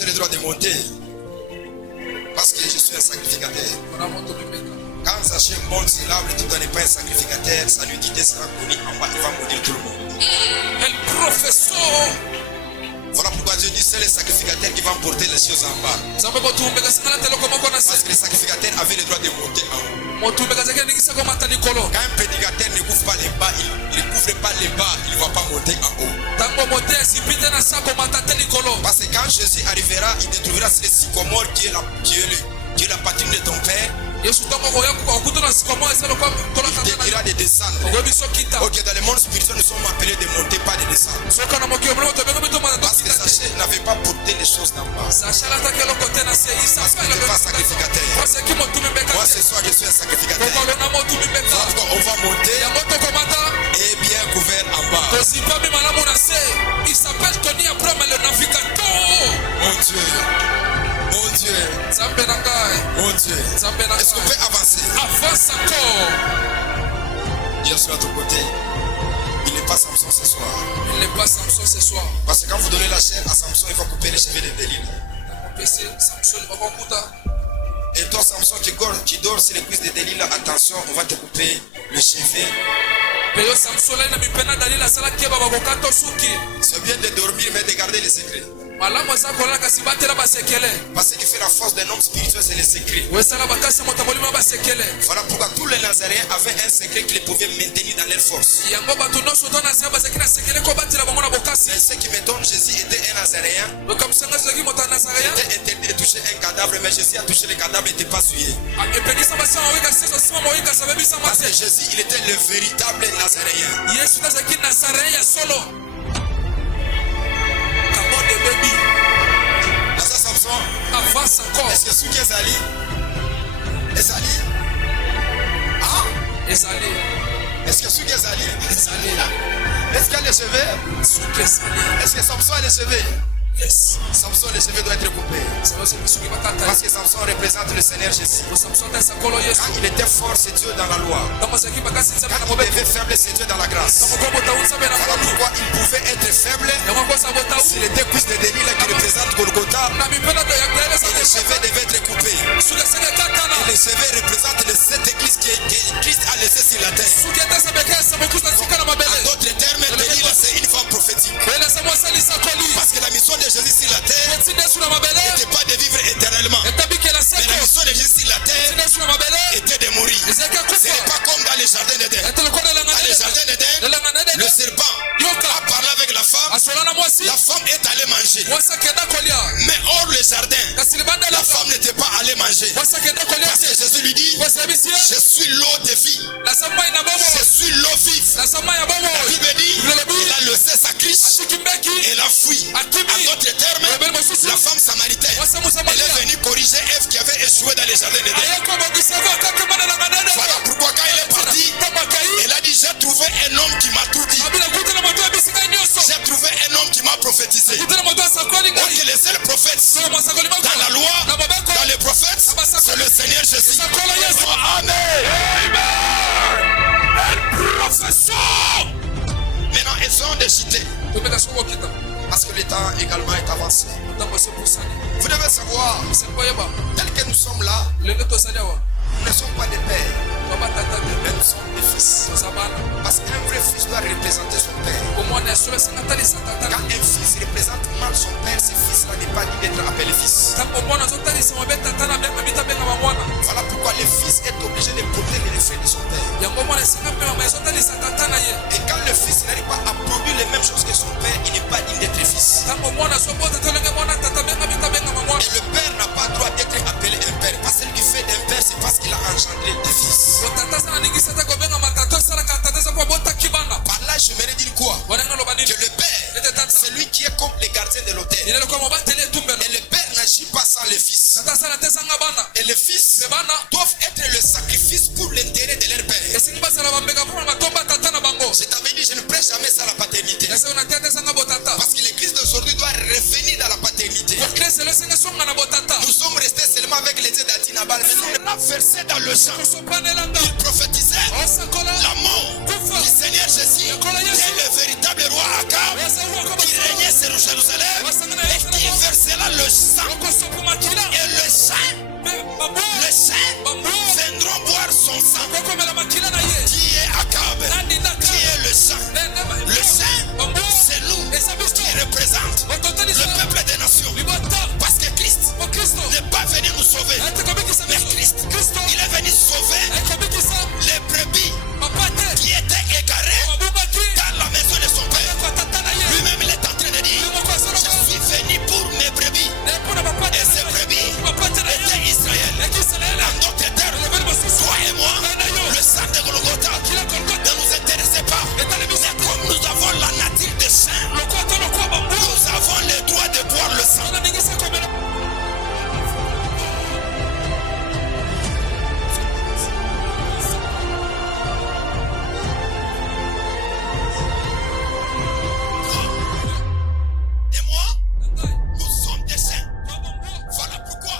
j'ai le droit de monter. Parce que je suis un sacrificateur. Quand Zaché monte sur l'arbre, tout n'est pas un sacrificateur. Sa nudité sera connue en bas, il va maudire tout le monde. El professeur. Voilà pourquoi Dieu dit c'est le sacrificateur qui va emporter les choses en bas. Parce que le sacrificateur avait le droit de monter en haut. Quand un prédicateur ne couvre pas les bas, il ne couvre pas les bas, il ne va pas monter en haut. Parce que quand Jésus arrivera, il détruira les sycomores qui est la patrie de ton père. Il te dira de descendre. Ok, dans le monde spirituel, nous sommes appelés de monter, pas de descendre. Parce que Zaché n'avait pas porté les choses d'en bas. Parce qu'il n'était pas sacrificateur. Moi ce soir, je suis un sacrificateur. On va monter et bien couvert en bas. Il s'appelle Tony Abraham le navigateur. Mon Dieu. Mon Dieu. Mon Dieu. Est-ce qu'on peut avancer? Avance encore. Dieu soit à ton côté. Il n'est pas Samson ce soir. Il n'est pas Samson ce soir. Parce que quand vous donnez la chair à Samson, il va couper les cheveux de Delilah. Et toi Samson qui dort sur les cuisses de Delilah, attention, on va te couper le cheveu. C'est bien de dormir mais de garder les secrets. Parce que fait la force d'un homme spirituel, c'est le secret. Voilà pourquoi tous les Nazaréens avaient un secret qui les pouvait maintenir dans leur force. Mais ce qui m'étonne, Jésus était un Nazaréen. Il était interdit de toucher un cadavre, mais Jésus a touché le cadavre et n'était pas souillé. Parce que Jésus, il était le véritable Nazaréen. Avance encore. Est-ce que ce qui est Zali? Ezali? Ah? Ezali. Est-ce que ce qui est Zali? Ezali. Est-ce qu'il y a les cheveux? Est-ce que Samson a les cheveux? Yes. Samson, les cheveux doivent être coupés. Parce que Samson représente le Seigneur Jésus. Quand il était fort, c'est Dieu dans la loi. Quand il était faible, c'est Dieu dans la grâce. Voilà pourquoi il pouvait être faible. C'est les deux cuisses de Delilah qui représentent Golgotha. Et les cheveux devaient être coupés. Et les cheveux représentent les 7 églises que Christ a laissées sur la terre. En d'autres termes, Delilah c'est une femme prophétique. Parce que la mission de Jésus sur la terre n'était pas de vivre éternellement. Mais la mission de Jésus sur la terre était de mourir. Ce n'est pas comme dans les jardins d'Éden. Dans les jardins d'Éden, le serpent a parlé avec la femme. La femme est allée manger. Mais hors le jardin, la femme n'était pas allée manger. Parce que Jésus lui dit, je suis l'eau de vie. Je suis l'eau vive. La Bible dit, il a laissé sa cruche et la fui. En d'autres termes, la femme samaritaine, elle est venue corriger Ève qui avait échoué dans les jardins d'Éden. Voilà pourquoi quand elle est partie, elle a dit, j'ai trouvé un homme qui m'a tout dit. J'ai trouvé un homme qui m'a prophétisé. Donc les seuls prophètes dans la loi, dans les prophètes, c'est le Seigneur Jésus. Amen. Maintenant, elles sont déchitées. Parce que le temps également est avancé. Vous devez savoir, tel que nous sommes là, nous ne sommes pas des pères, mais nous sommes des fils. Parce qu'un vrai fils doit représenter son père. Quand un fils représente mal son père, ce fils-là n'est pas dit d'être appelé fils. Voilà pourquoi le fils est obligé de porter les effets de son père. Et quand le fils n'arrive pas à produire les mêmes choses que son père, il n'est pas digne d'être fils. Et le père n'a pas droit d'être appelé un père. Parce que ce qui fait d'un père, c'est parce qu'il a engendré des fils. Par là, je voudrais dire quoi? Que le père, c'est lui qui est comme le gardien de l'autel. Et le père n'agit pas sans le fils. Et les fils doivent être le sacrifice pour l'intérêt de leur père. Je t'avais dit, je ne prêche jamais ça la paternité. Parce que l'église d'aujourd'hui doit revenir dans la paternité. Nous sommes restés seulement avec les dieux d'Atinabal, mais nous avons versé dans le champ. Il prophétisait la mort du Seigneur Jésus, qui est le véritable roi Akab, qui régnait sur Jérusalem et qui versera le sang Qui est Akab? Qui est le saint? Le saint, c'est nous qui représente le peuple des nations. Parce que Christ n'est pas venu nous sauver, mais Christ, il est venu sauver les brebis qui étaient égarées dans la maison de son père. Lui-même, il est en train de dire, je suis venu pour mes brebis. Et ces brebis étaient Israël. En d'autres termes, toi et moi, le sang de Golgotha ne nous intéressait pas. Mais comme nous avons la nature des saints, nous avons le droit de boire le sang. Et moi, nous sommes des saints. Voilà pourquoi,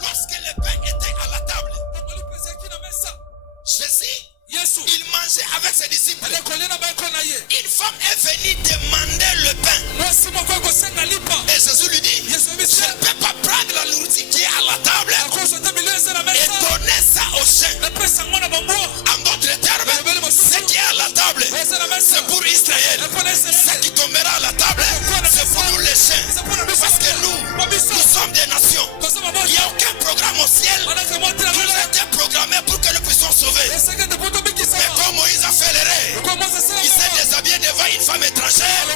lorsque le pain était à la table, Jésus, il mangeait avec ses disciples. Une femme est venue demander le pain. Et Jésus lui dit, je ne peux pas prendre la nourriture qui est à la table et donner ça aux chiens. En d'autres termes, ce qui est à la table, c'est pour Israël. Ce qui tombera à la table, c'est pour nous les chiens. Parce que nous sommes des nations. Il n'y a aucun programme au ciel qui a été programmé pour que nous puissions sauver. Mais comme Moïse a fait l'erreur, il s'est déshabillé devant une femme étrangère.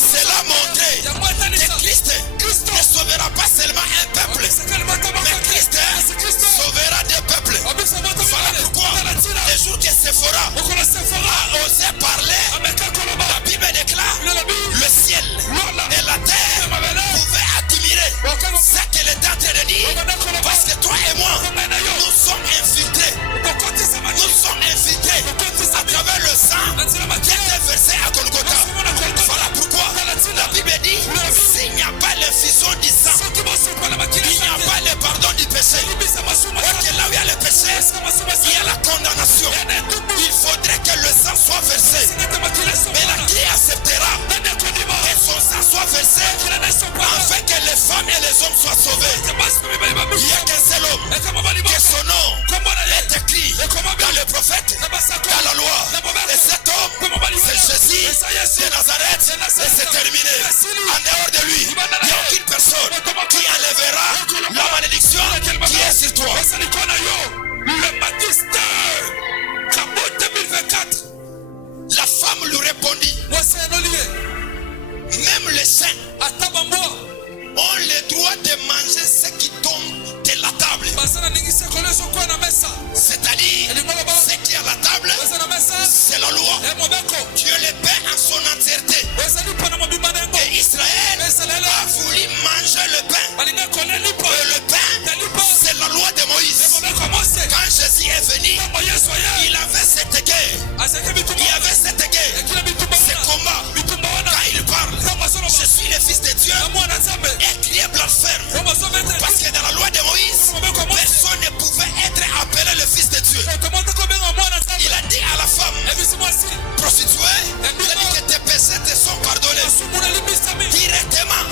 Cela montrait que Christ ne sauvera pas seulement un peuple, mais Christ sauvera des peuples. Voilà pourquoi les jours que Séphora a osé parler, la Bible déclare le ciel et la terre pouvaient admirer ce qu'elle est en train de dire. Parce que toi et moi, nous sommes infiltrés. Nous sommes infiltrés à travers le sang qui était versé à Golgotha. Voilà pourquoi la Bible dit, s'il n'y a pas l'infusion du sang, il n'y a pas le pardon du péché. Ok, là où il y a le péché, il y a la condamnation. Il faudrait que le sang soit versé. Mais là, qui acceptera que son sang soit versé afin que les femmes et les hommes soient sauvés? Il n'y a qu'un seul homme que son nom est écrit dans le prophète, dans la loi. Et cet homme, c'est Jésus de Nazareth. Et c'est terminé. En dehors de lui, il n'y a aucune personne qui enlèvera la malédiction qui est sur toi. Le magistère Kabot 2024. La femme lui répondit, même les saints ont le droit de manger ce qui tombe de la table. C'est-à-dire, ce qui est à la table, c'est la loi. Dieu le pain en son entièreté. Et Israël a voulu manger le pain. Et le pain, c'est la loi de Moïse. Quand Jésus est venu, il avait cette guerre. Il avait cette guerre. Ce combat. Quand il parle, je suis le fils de Dieu. Et crier blasphème. Parce que dans la loi de Moïse, personne ne pouvait être appelé le fils de Dieu. Il a dit à la femme prostituée, il a dit que tes péchés te sont pardonnés. Directement,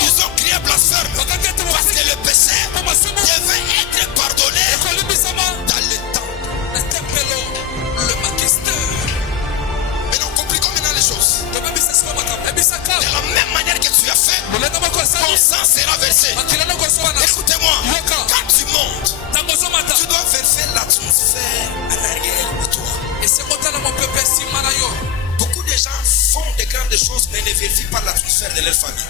ils ont crié blasphème. Parce que le péché devait être pardonné dans le temps. Le magistère. Maintenant, compliquons maintenant les choses. De la même manière que tu as fait, ton sang sera versé. Écoutez-moi, quand tu montes, tu dois verser l'atmosphère à l'arrière de toi. Beaucoup de gens font de grandes choses mais ne vérifient pas l'atmosphère de leur famille.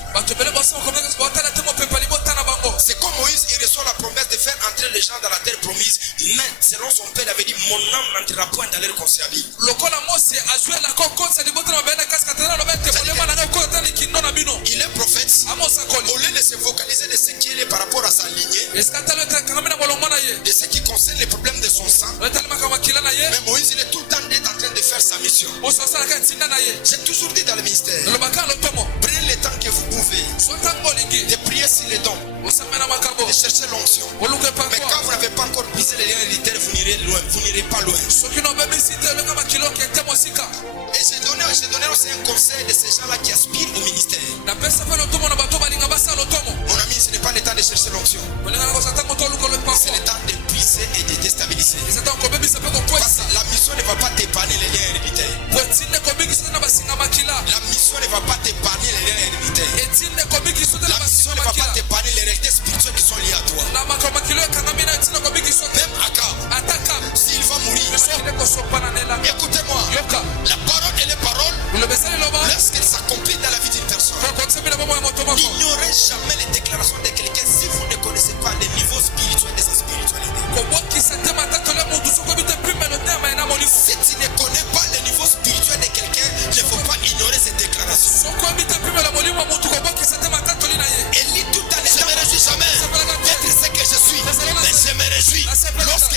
C'est comme Moïse, il reçoit la promesse de faire entrer les gens dans la terre promise, mais selon son père, il avait dit, mon âme n'entrera point dans leur conciliabule. Il est prophète. Au lieu de se focaliser de ce qui est par rapport à sa lignée, de ce qui concerne les problèmes de son sang, mais Moïse, il est tout le temps en train de faire sa mission. J'ai toujours dit dans le ministère, prenez le temps que vous pouvez de prier sur les dons, de chercher l'onction. Mais quand vous n'avez pas encore brisé les liens héréditaires, vous n'irez pas loin. Et j'ai donné aussi un conseil de ces gens-là qui aspirent au ministère. Mon ami, ce n'est pas le temps de chercher l'onction. C'est le temps de briser et de déstabiliser. Parce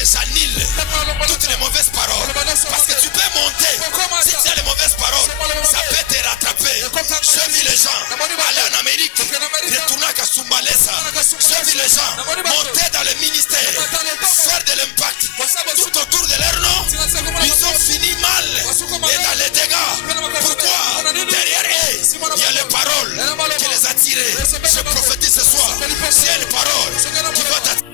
que j'annule toutes les mauvaises paroles. Parce que tu peux monter. Si tu as les mauvaises paroles, ça peut te rattraper. Je vis les gens aller en Amérique, retourner à Kasumbalesa. Je vis les gens monter dans le ministère, faire de l'impact. Tout autour de leur nom, ils ont fini mal et dans les dégâts. Pourquoi? Derrière eux, il y a les paroles qui les attirent. Je prophétise ce soir. S'il y a une parole qui va t'attirer.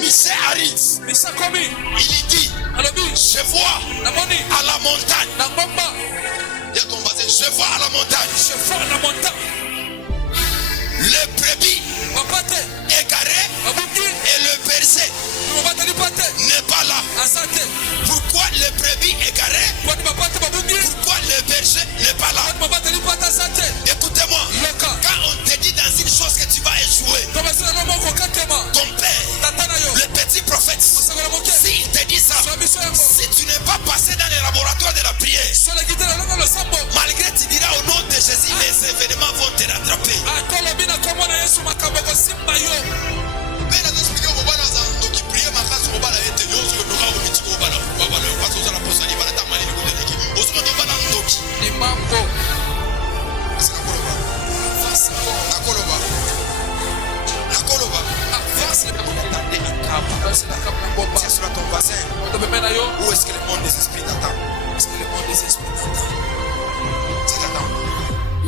Michel Harris, il dit, je vois à la montagne. Je vois à la montagne. Le brebis égaré et le berger n'est pas là. Pourquoi le brebis égaré? Pourquoi le berger n'est pas là? Écoutez-moi, quand on te dit dans une chose que tu vas échouer, ton père, le petit prophète, s'il te dit ça, si tu n'es pas passé dans les laboratoires de la prière, malgré tu diras au nom de Jésus, les événements vont te rattraper. Tiens sur ton voisin. Où est-ce que le monde des esprits t'attend? C'est t'attend.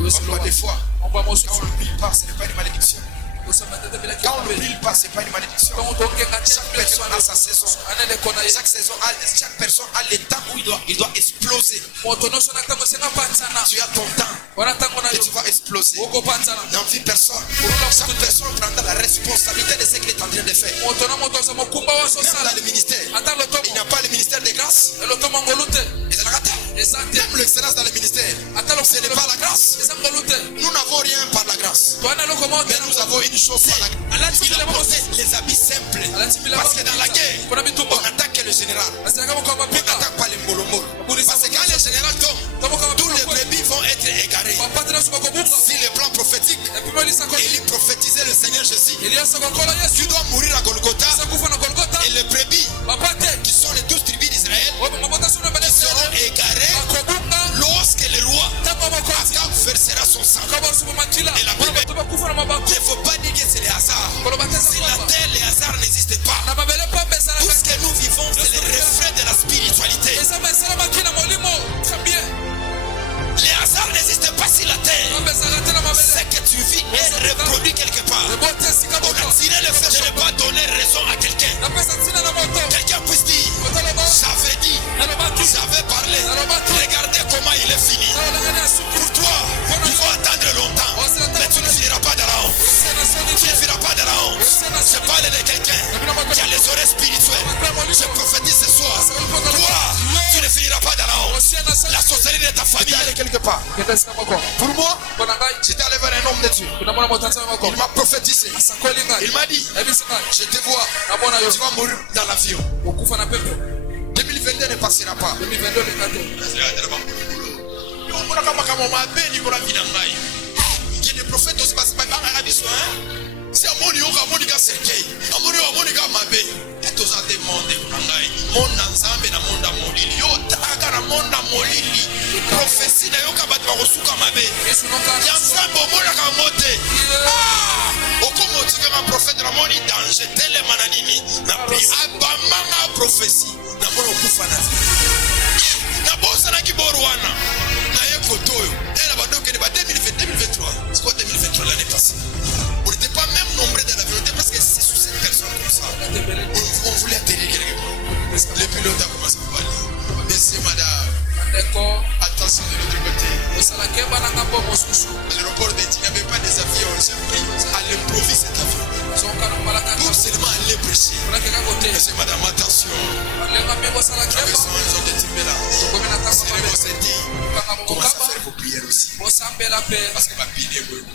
Encore des fois, quand on ne prie pas, ce n'est pas une malédiction. Quand on ne prie pas, ce n'est pas une malédiction. Chaque personne a sa saison. Chaque personne a le temps où il doit exploser. Tu as ton temps et tu vas exploser. N'envie personne. Chaque personne prendra la responsabilité de ce qu'il est en train de faire. Même dans le ministère, il n'y a pas le ministère de grâce. Même l'excellence dans le ministère, ce n'est pas la grâce. Nous n'avons rien par la grâce. Mais nous avons une chose par la grâce. Il a posé les habits simples. Parce que dans la guerre, on attaque le général. On n'attaque pas les molomol. Parce que quand le général tombe, tous les brebis vont être égarés. Si le plan prophétique, il prophétisait le Seigneur Jésus, tu dois mourir à Golgotha. Et les brebis, qui sont les 12 tribus d'Israël, seront égarés lorsque le roi Akab versera son sang. Et la Bible, il ne faut pas dire que c'est le hasard. Si la terre, le hasard n'existe pas. Tout ce que nous vivons, c'est le reflet de la spiritualité. Les hasards n'existent pas sur la terre. Ce que tu vis est reproduit quelque part. On a tiré le fait de ne pas donner raison à quelqu'un. Quelqu'un puisse dire, j'avais dit, j'avais parlé. Regardez comment il est fini. Pour toi, il faut attendre longtemps. Mais tu ne finiras pas dans la honte. Tu ne finiras pas dans la honte. Je parle de quelqu'un qui a les oreilles spirituelles. Je prophétise ce soir. Toi, tu ne finiras pas dans la honte. La sorcellerie de ta famille est quelque part. Pour moi, j'étais allé vers un homme de Dieu. Il m'a prophétisé. Il m'a dit, je te vois, tu vas mourir dans l'avion. 2022 ne passera pas. Il y a des prophètes aussi parce que si amoni yoka amoni ka serkei amoni ka mabe etoza te monde ngai mona nzambe na monda molili yo taka na monda molili prophétie na yoka bato bakosuka mabe ya nzambe omona ka mote okomotive ka prophète na moni danger telema na nini na pri abamanga prophétie na mona okufa na na bosa na kiboro wana na ye koto yo na badoke ne ba 2023 c'est quoi 2023 l'année passée. On n'était pas même nombreux dans l'avion, on était presque 6 ou 7 personnes comme ça. On voulait atterrir quelque part. Le pilote a commencé à parler. Merci madame. Attention de l'autre côté. À l'aéroport il n'y avait pas des avions, on s'est pris à l'improviste cet avion. Pour seulement aller prêcher. Merci madame, attention. Traversons une zone de Timbela. C'est le mot dit. Commence à faire vos prières aussi. Parce que ma pile est bonne.